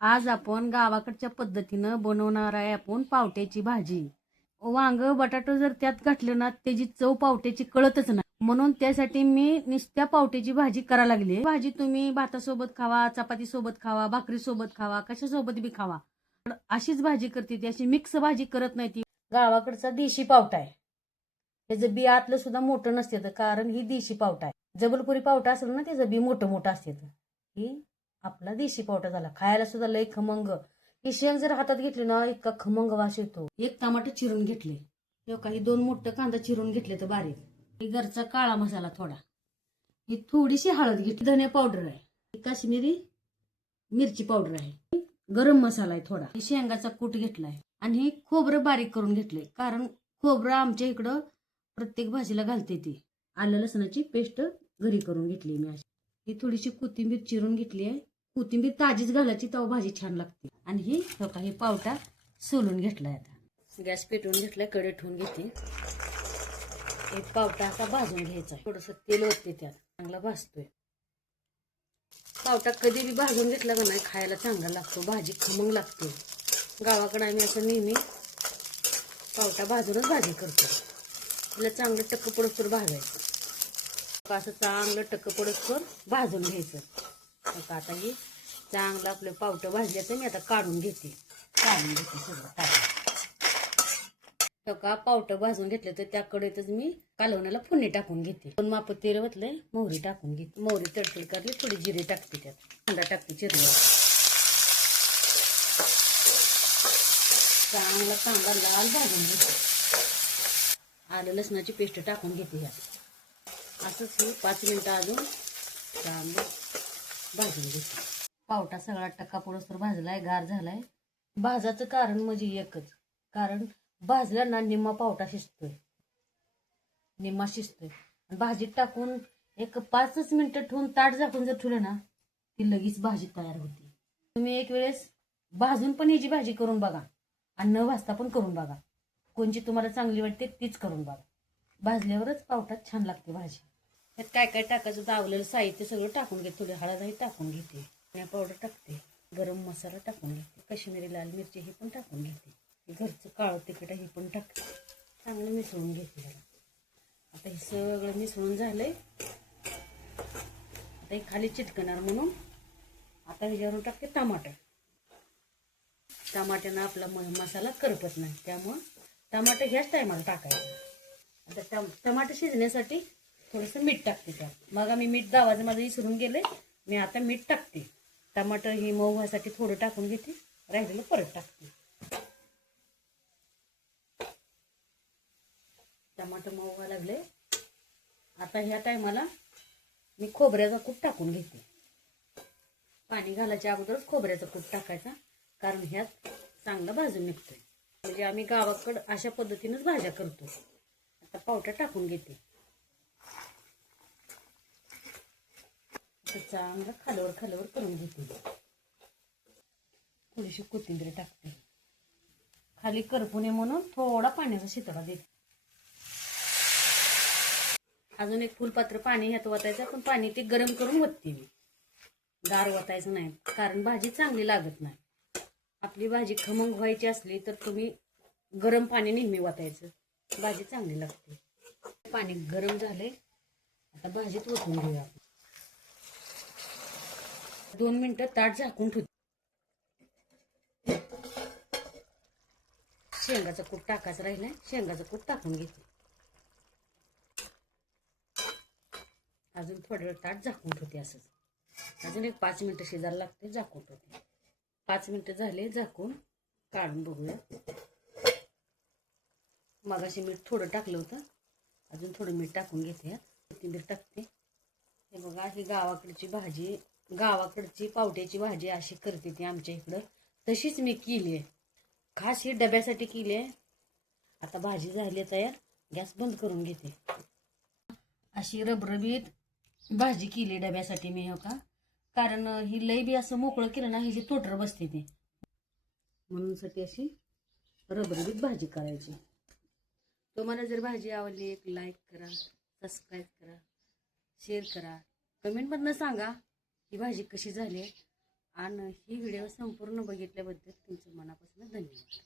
आज आपण गावाकडच्या पद्धतीनं बनवणार आहे आपण पावट्याची भाजी. वांग बटाटो जर त्यात घातलं ना त्याची चव पावट्याची कळतच नाही. म्हणून त्यासाठी मी नुसत्या पावट्याची भाजी करायला लागली. भाजी तुम्ही भातासोबत खावा, चपाती सोबत खावा, भाकरी सोबत खावा, कशासोबत बी खावा. पण अशीच भाजी करते ती, अशी मिक्स भाजी करत नाही ती. गावाकडचा देशी पावटा आहे. त्याचं बी आतलं सुद्धा मोठं नसते, कारण ही देशी पावटा आहे. जबलपुरी पावटा असेल ना त्याचं बी मोठं मोठं असते. ही आपला देशी पावटा झाला. खायला सुद्धा लय खमंग. ही शेंग जर हातात घेतली ना इतका खमंग वास येतो. एक टमाटर चिरून घेतले, काही 2 मोठं कांदा चिरून घेतले तर बारीक. ही घरचा काळा मसाला थोडा, ही थोडीशी हळद घेतली, धने पावडर आहे, ही काश्मीरी मिरची पावडर आहे, गरम मसाला आहे थोडा, ही शेंगाचा कूट घेतलाय आणि ही खोबरं बारीक करून घेतले. कारण खोबरं आमच्या इकडं प्रत्येक भाजीला घालते ती. आलं लसणाची पेस्ट घरी करून घेतली मी. ही थोडीशी कोथिंबीर चिरून घेतली आहे. कोथिंबीर ताजीच घालायची तेव्हा भाजी छान लागते. आणि ही पावटा सोलून घेतलाय. आता गॅस पेटवून घेतलाय, कढई ठेवून घेते. एक पावटा असा भाजून घ्यायचा. थोडस तेल ओतते, त्यात चांगला भाजतोय. पावटा कधी बी भाजून घेतला का नाही खायला चांगला लागतो, भाजी खमंग लागते. गावाकडे आम्ही असं नेहमी पावटा भाजूनच भाजी करतो. तिला चांगलं टक्क पडोसर भाजायचं. असं चांगलं टक्क पडोसर भाजून घ्यायचं. आता हे चांगलं आपलं पावटं भाजल्याचं मी आता काढून घेते सगळं. का पावटं भाजून घेतलं तर त्या कढईतच मी कालवणाला फोडणी टाकून घेते. 2 माप तेल वतलंय, मोहरी टाकून घेते. मोहरी तडतड करली, थोडी जिरे टाकते, त्यात कांदा टाकते चिरला. चांगला कांदा लाल भाजून घेते. आलं लसणाची पेस्ट टाकून घेते ह्यात. असंच 5 मिनिटं अजून चांगलं भाजून घेते. पावटा सगळा टक्का पडोसर भाजलाय, गार झालाय. भाजाचं कारण म्हणजे एकच, कारण भाजला ना निम्मा पावटा शिजतोय, निम्मा शिजतोय. भाजीत टाकून एक 5 मिनिटं ठेवून ताट झाकून जर ठेवलं ना ती लगेच भाजी तयार होती. तुम्ही एक वेळेस भाजून पण ह्याची भाजी करून बघा आणि न भाजता पण करून बघा. कोणची तुम्हाला चांगली वाटते तीच करून बघा. भाजल्यावरच पावटात छान लागते भाजी. त्यात काय काय टाकायचं दावलेलं साहित्य सगळं टाकून घेते. थोडी हळदही टाकून घेते, धने पावडर टाकते, गरम मसाला टाकून घेते, काश्मीरी लाल मिरची ही पण टाकून घेते, घरचं काळं तिखट ही पण टाकते. चांगलं मिसळून घेते त्याला. आता हे सगळं मिसळून झालंय. आता हे खाली चिटकणार म्हणून आता ह्याच्यावरून टाकते टमाटर. टमाट्यानं आपला मसाला करपत नाही, त्यामुळं टमाटर ह्याच टायमाला टाकायचं. आता टमाटर शिजण्यासाठी थोडंसं मीठ टाकते त्यात. मग मी मीठ दावाचं माझं विसरून गेले, मी आता मीठ टाकते. टमाटर ही मऊ व्हायसाठी थोडं टाकून घेते, राहिलेलं परत टाकते. टमाटर मऊ व्हायला लागले. आता ह्या टायमाला मी खोबऱ्याचा कूट टाकून घेते. पाणी घालायच्या अगोदरच खोबऱ्याचा कूट टाकायचा, कारण ह्यात चांगला भाजून निघतोय. म्हणजे आम्ही गावाकडं अशा पद्धतीनेच भाज्या करतो. आता पावटा टाकून घेते. चांगलं खालवर करून घेते. थोडीशी कोथिंबीर टाकते. खाली करपू नये म्हणून थोडा पाण्याचा शितळा देते. अजून एक फुलपात्र पाणी ह्यात वतायचं, पण पाणी ते गरम करून वतते मी. गार वतायचं नाही, कारण भाजी चांगली लागत नाही. आपली भाजी खमंग व्हायची असली तर तुम्ही गरम पाणी नेहमी वतायचं, भाजी चांगली लागते. पाणी गरम झाले, आता भाजीत ओतून घेऊया. 2 मिनिटं ताट झाकून ठेवते. शेंगाचा कूट टाकायचं राहिलाय, शेंगाचा कूट टाकून घेते. अजून थोडं वेळ ताट झाकून ठेवते. असंच अजून एक 5 मिनिटं शिजायला लागते, झाकून ठेवते. 5 मिनिटं झाले, झाकून काढून बघूया. मगाशी मीठ थोडं टाकलं होतं, अजून थोडं मीठ टाकून घेते. कोथिंबीर टाकते. हे बघा, ही गावाकडची भाजी, गावाकडची पावट्याची भाजी अशी करते ती आमच्या इकडं. तशीच मी केली आहे, खास ही डब्यासाठी केली आहे. आता भाजी झाली तयार, गॅस बंद करून घेते. अशी रबरबीत भाजी केली डब्यासाठी मी, हो का, कारण ही लई बी असं मोकळं केलं ना ह्याची तोटर बसते ते, म्हणून साठी अशी रबरबीत भाजी करायची. तुम्हाला जर भाजी आवडली एक लाईक करा, सबस्क्राईब करा, शेअर करा, कमेंटमधनं सांगा ही भाजी कशी झाली. आणि ही व्हिडिओ संपूर्ण बघितल्याबद्दल तुमचं मनापासून धन्यवाद.